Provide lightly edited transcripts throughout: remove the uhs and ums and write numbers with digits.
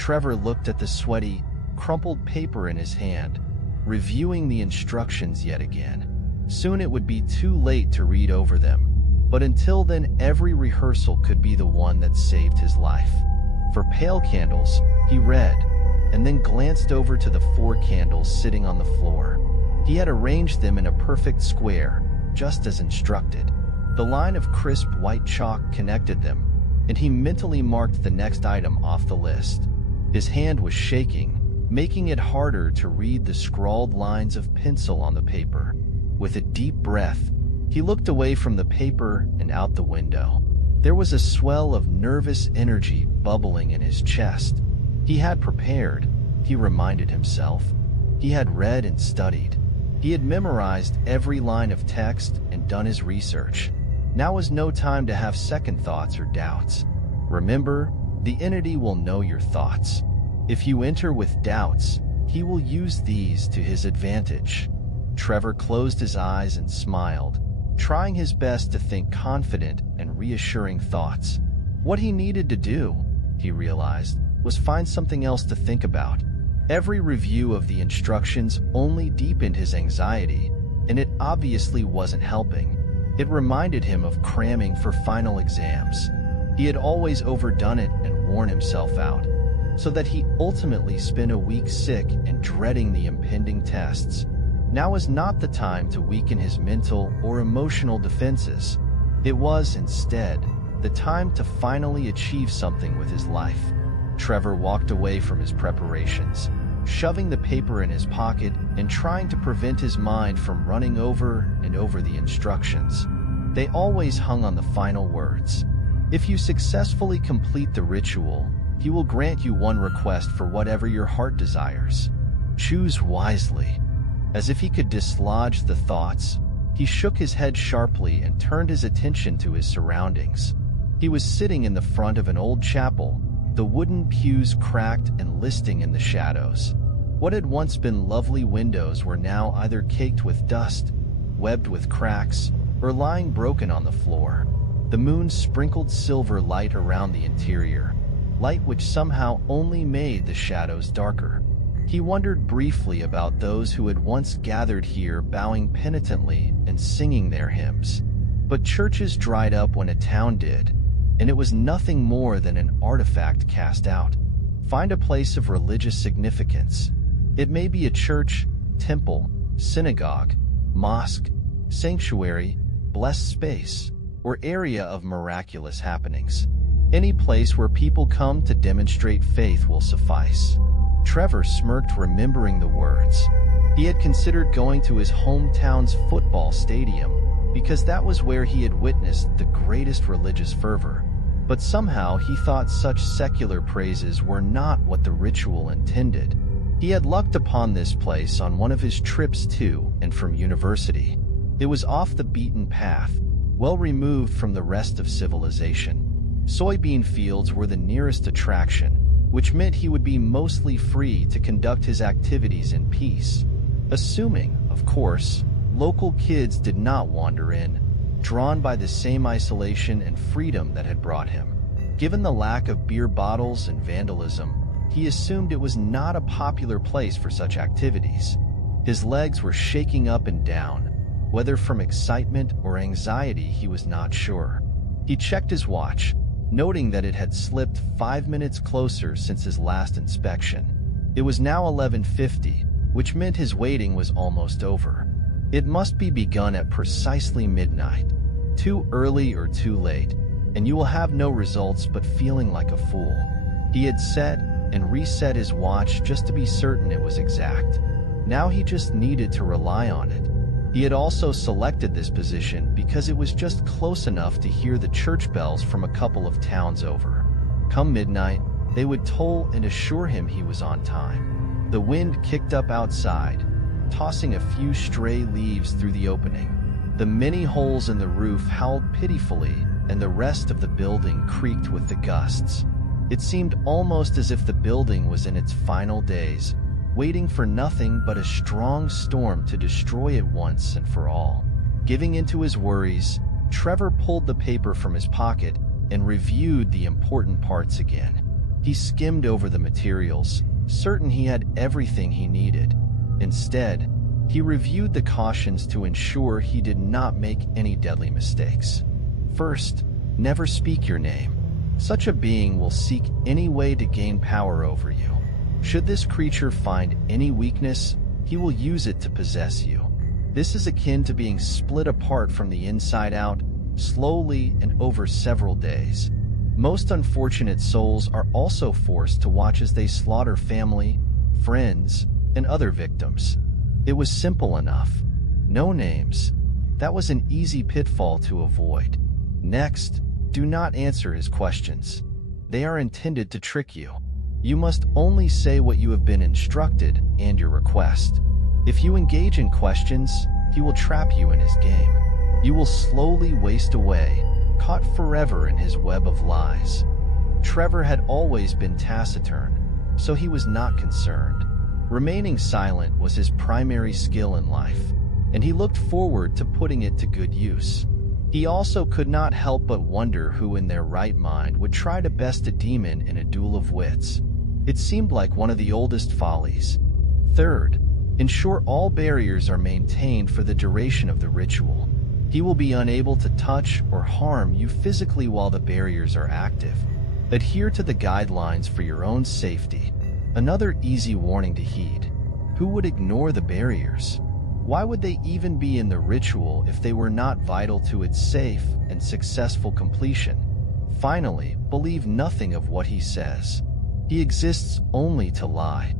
Trevor looked at the sweaty, crumpled paper in his hand, reviewing the instructions yet again. Soon it would be too late to read over them, but until then every rehearsal could be the one that saved his life. For pale candles, he read, and then glanced over to the 4 candles sitting on the floor. He had arranged them in a perfect square, just as instructed. The line of crisp white chalk connected them, and he mentally marked the next item off the list. His hand was shaking, making it harder to read the scrawled lines of pencil on the paper. With a deep breath, he looked away from the paper and out the window. There was a swell of nervous energy bubbling in his chest. He had prepared, he reminded himself. He had read and studied. He had memorized every line of text and done his research. Now was no time to have second thoughts or doubts. Remember, the entity will know your thoughts. If you enter with doubts, he will use these to his advantage. Trevor closed his eyes and smiled, trying his best to think confident and reassuring thoughts. What he needed to do, he realized, was find something else to think about. Every review of the instructions only deepened his anxiety, and it obviously wasn't helping. It reminded him of cramming for final exams. He had always overdone it and worn himself out, so that he ultimately spent a week sick and dreading the impending tests. Now was not the time to weaken his mental or emotional defenses. It was, instead, the time to finally achieve something with his life. Trevor walked away from his preparations, shoving the paper in his pocket and trying to prevent his mind from running over and over the instructions. They always hung on the final words. If you successfully complete the ritual, he will grant you one request for whatever your heart desires. Choose wisely. As if he could dislodge the thoughts, he shook his head sharply and turned his attention to his surroundings. He was sitting in the front of an old chapel, the wooden pews cracked and listing in the shadows. What had once been lovely windows were now either caked with dust, webbed with cracks, or lying broken on the floor. The moon sprinkled silver light around the interior, light which somehow only made the shadows darker. He wondered briefly about those who had once gathered here bowing penitently and singing their hymns. But churches dried up when a town did, and it was nothing more than an artifact cast out. Find a place of religious significance. It may be a church, temple, synagogue, mosque, sanctuary, blessed space, or area of miraculous happenings. Any place where people come to demonstrate faith will suffice. Trevor smirked, remembering the words. He had considered going to his hometown's football stadium because that was where he had witnessed the greatest religious fervor. But somehow he thought such secular praises were not what the ritual intended. He had lucked upon this place on one of his trips to and from university. It was off the beaten path, well removed from the rest of civilization. Soybean fields were the nearest attraction, which meant he would be mostly free to conduct his activities in peace. Assuming, of course, local kids did not wander in, drawn by the same isolation and freedom that had brought him. Given the lack of beer bottles and vandalism, he assumed it was not a popular place for such activities. His legs were shaking up and down, whether from excitement or anxiety he was not sure. He checked his watch, noting that it had slipped 5 minutes closer since his last inspection. It was now 11:50, which meant his waiting was almost over. It must be begun at precisely midnight. Too early or too late, and you will have no results but feeling like a fool. He had set and reset his watch just to be certain it was exact. Now he just needed to rely on it. He had also selected this position because it was just close enough to hear the church bells from a couple of towns over. Come midnight, they would toll and assure him he was on time. The wind kicked up outside, tossing a few stray leaves through the opening. The many holes in the roof howled pitifully, and the rest of the building creaked with the gusts. It seemed almost as if the building was in its final days, waiting for nothing but a strong storm to destroy it once and for all. Giving into his worries, Trevor pulled the paper from his pocket and reviewed the important parts again. He skimmed over the materials, certain he had everything he needed. Instead, he reviewed the cautions to ensure he did not make any deadly mistakes. First, never speak your name. Such a being will seek any way to gain power over you. Should this creature find any weakness, he will use it to possess you. This is akin to being split apart from the inside out, slowly and over several days. Most unfortunate souls are also forced to watch as they slaughter family, friends, and other victims. It was simple enough. No names. That was an easy pitfall to avoid. Next, do not answer his questions. They are intended to trick you. You must only say what you have been instructed and your request. If you engage in questions, he will trap you in his game. You will slowly waste away, caught forever in his web of lies. Trevor had always been taciturn, so he was not concerned. Remaining silent was his primary skill in life, and he looked forward to putting it to good use. He also could not help but wonder who in their right mind would try to best a demon in a duel of wits. It seemed like one of the oldest follies. Third, ensure all barriers are maintained for the duration of the ritual. He will be unable to touch or harm you physically while the barriers are active. Adhere to the guidelines for your own safety. Another easy warning to heed. Who would ignore the barriers? Why would they even be in the ritual if they were not vital to its safe and successful completion? Finally, believe nothing of what he says. He exists only to lie.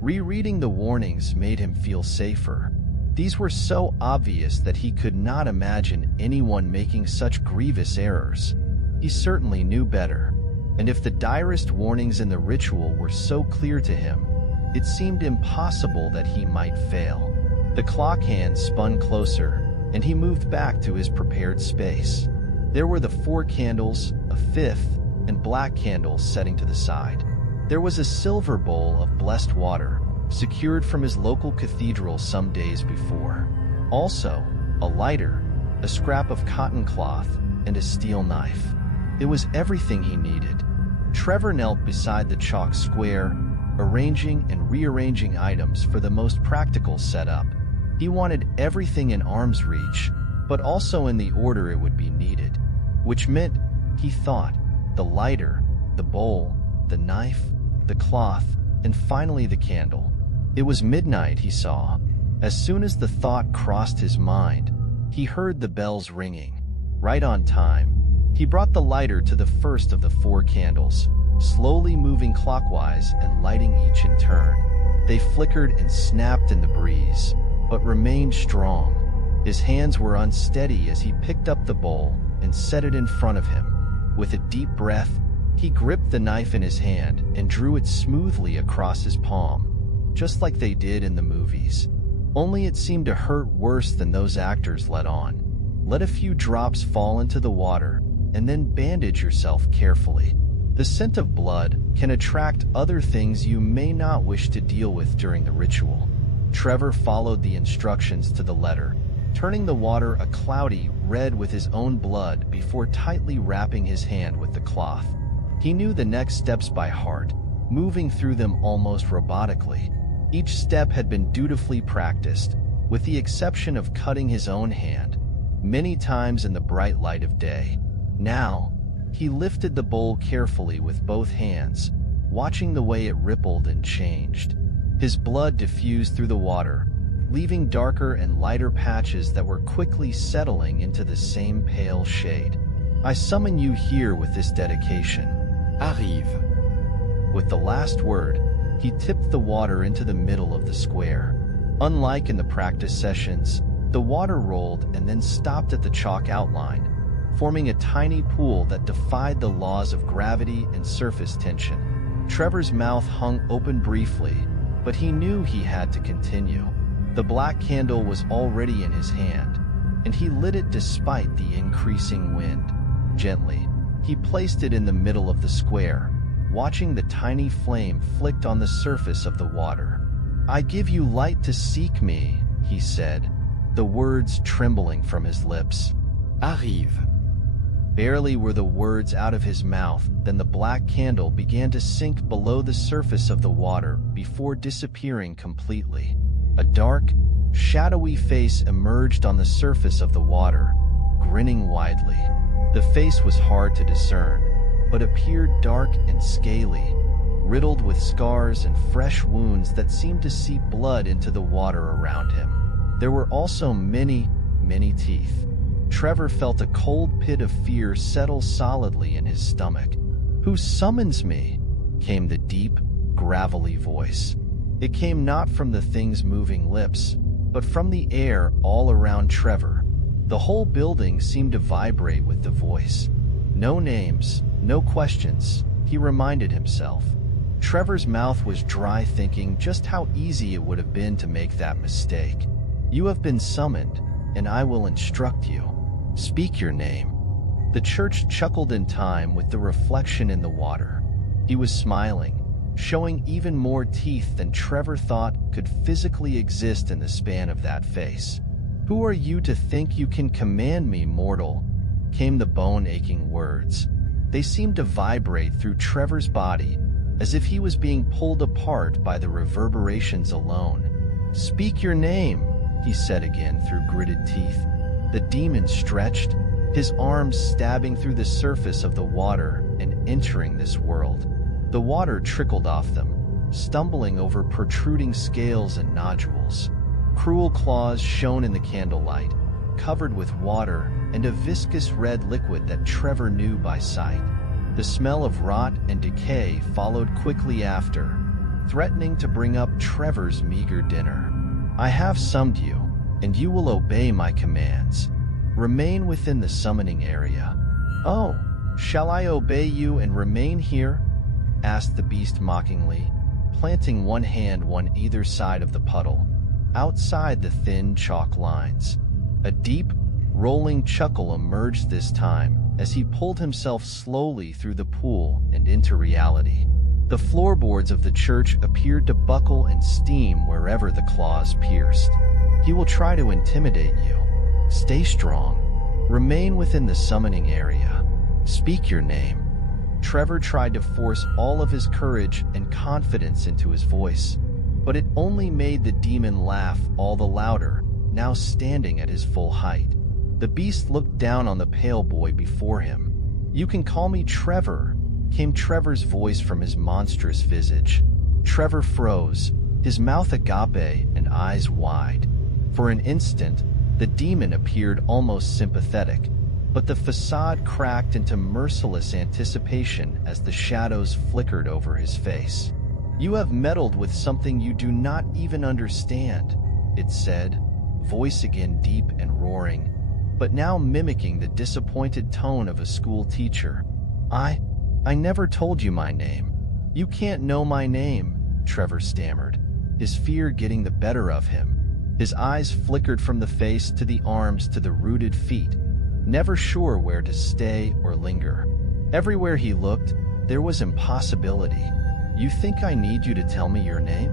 Rereading the warnings made him feel safer. These were so obvious that he could not imagine anyone making such grievous errors. He certainly knew better. And if the direst warnings in the ritual were so clear to him, it seemed impossible that he might fail. The clock hand spun closer, and he moved back to his prepared space. There were the 4 candles, a 5th, and black candles setting to the side. There was a silver bowl of blessed water, secured from his local cathedral some days before. Also, a lighter, a scrap of cotton cloth, and a steel knife. It was everything he needed. Trevor knelt beside the chalk square, arranging and rearranging items for the most practical setup. He wanted everything in arm's reach, but also in the order it would be needed, which meant, he thought, the lighter, the bowl, the knife, the cloth, and finally the candle. It was midnight, he saw. As soon as the thought crossed his mind, he heard the bells ringing. Right on time, he brought the lighter to the first of the 4 candles, slowly moving clockwise and lighting each in turn. They flickered and snapped in the breeze, but remained strong. His hands were unsteady as he picked up the bowl and set it in front of him. With a deep breath, he gripped the knife in his hand and drew it smoothly across his palm, just like they did in the movies. Only it seemed to hurt worse than those actors let on. Let a few drops fall into the water, and then bandage yourself carefully. The scent of blood can attract other things you may not wish to deal with during the ritual. Trevor followed the instructions to the letter, turning the water a cloudy red with his own blood before tightly wrapping his hand with the cloth. He knew the next steps by heart, moving through them almost robotically. Each step had been dutifully practiced, with the exception of cutting his own hand, many times in the bright light of day. Now, he lifted the bowl carefully with both hands, watching the way it rippled and changed. His blood diffused through the water, leaving darker and lighter patches that were quickly settling into the same pale shade. I summon you here with this dedication. Arrive. With the last word, he tipped the water into the middle of the square. Unlike in the practice sessions, the water rolled and then stopped at the chalk outline, forming a tiny pool that defied the laws of gravity and surface tension. Trevor's mouth hung open briefly, but he knew he had to continue. The black candle was already in his hand, and he lit it despite the increasing wind. Gently, he placed it in the middle of the square, watching the tiny flame flicked on the surface of the water. I give you light to seek me, he said, the words trembling from his lips. Arrive. Barely were the words out of his mouth than the black candle began to sink below the surface of the water before disappearing completely. A dark, shadowy face emerged on the surface of the water, grinning widely. The face was hard to discern, but appeared dark and scaly, riddled with scars and fresh wounds that seemed to seep blood into the water around him. There were also many, many teeth. Trevor felt a cold pit of fear settle solidly in his stomach. "Who summons me?" came the deep, gravelly voice. It came not from the thing's moving lips, but from the air all around Trevor. The whole building seemed to vibrate with the voice. No names, no questions, he reminded himself. Trevor's mouth was dry, thinking just how easy it would have been to make that mistake. "You have been summoned, and I will instruct you. Speak your name." The church chuckled in time with the reflection in the water. He was smiling, showing even more teeth than Trevor thought could physically exist in the span of that face. "Who are you to think you can command me, mortal?" came the bone-aching words. They seemed to vibrate through Trevor's body, as if he was being pulled apart by the reverberations alone. "Speak your name," he said again through gritted teeth. The demon stretched, his arms stabbing through the surface of the water and entering this world. The water trickled off them, stumbling over protruding scales and nodules. Cruel claws shone in the candlelight, covered with water and a viscous red liquid that Trevor knew by sight. The smell of rot and decay followed quickly after, threatening to bring up Trevor's meager dinner. "I have summoned you, and you will obey my commands. Remain within the summoning area." "Oh, shall I obey you and remain here?" asked the beast mockingly, planting one hand on either side of the puddle, outside the thin chalk lines. A deep, rolling chuckle emerged this time as he pulled himself slowly through the pool and into reality. The floorboards of the church appeared to buckle and steam wherever the claws pierced. "He will try to intimidate you. Stay strong. Remain within the summoning area. Speak your name." Trevor tried to force all of his courage and confidence into his voice, but it only made the demon laugh all the louder, now standing at his full height. The beast looked down on the pale boy before him. "You can call me Trevor," came Trevor's voice from his monstrous visage. Trevor froze, his mouth agape and eyes wide. For an instant, the demon appeared almost sympathetic, but the facade cracked into merciless anticipation as the shadows flickered over his face. "You have meddled with something you do not even understand," it said, voice again deep and roaring, but now mimicking the disappointed tone of a school teacher. I never told you my name." "You can't know my name," Trevor stammered, his fear getting the better of him. His eyes flickered from the face to the arms to the rooted feet, never sure where to stay or linger. Everywhere he looked, there was impossibility. "You think I need you to tell me your name?"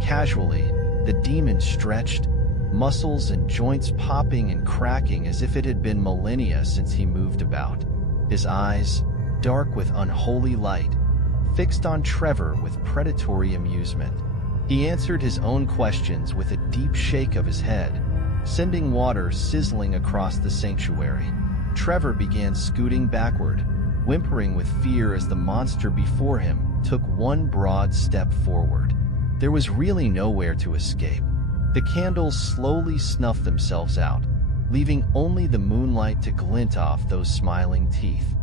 Casually, the demon stretched, muscles and joints popping and cracking as if it had been millennia since he moved about. His eyes, dark with unholy light, fixed on Trevor with predatory amusement. He answered his own questions with a deep shake of his head, sending water sizzling across the sanctuary. Trevor began scooting backward, whimpering with fear as the monster before him took one broad step forward. There was really nowhere to escape. The candles slowly snuffed themselves out, leaving only the moonlight to glint off those smiling teeth.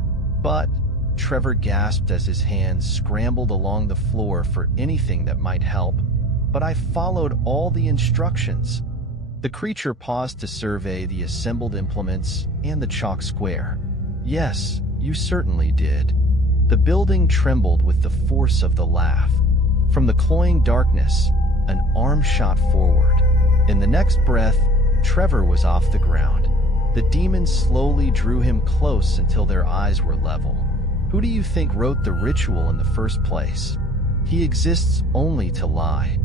"But," Trevor gasped as his hands scrambled along the floor for anything that might help, "but I followed all the instructions." The creature paused to survey the assembled implements and the chalk square. "Yes, you certainly did." The building trembled with the force of the laugh. From the cloying darkness, an arm shot forward. In the next breath, Trevor was off the ground. The demon slowly drew him close until their eyes were level. "Who do you think wrote the ritual in the first place? He exists only to lie."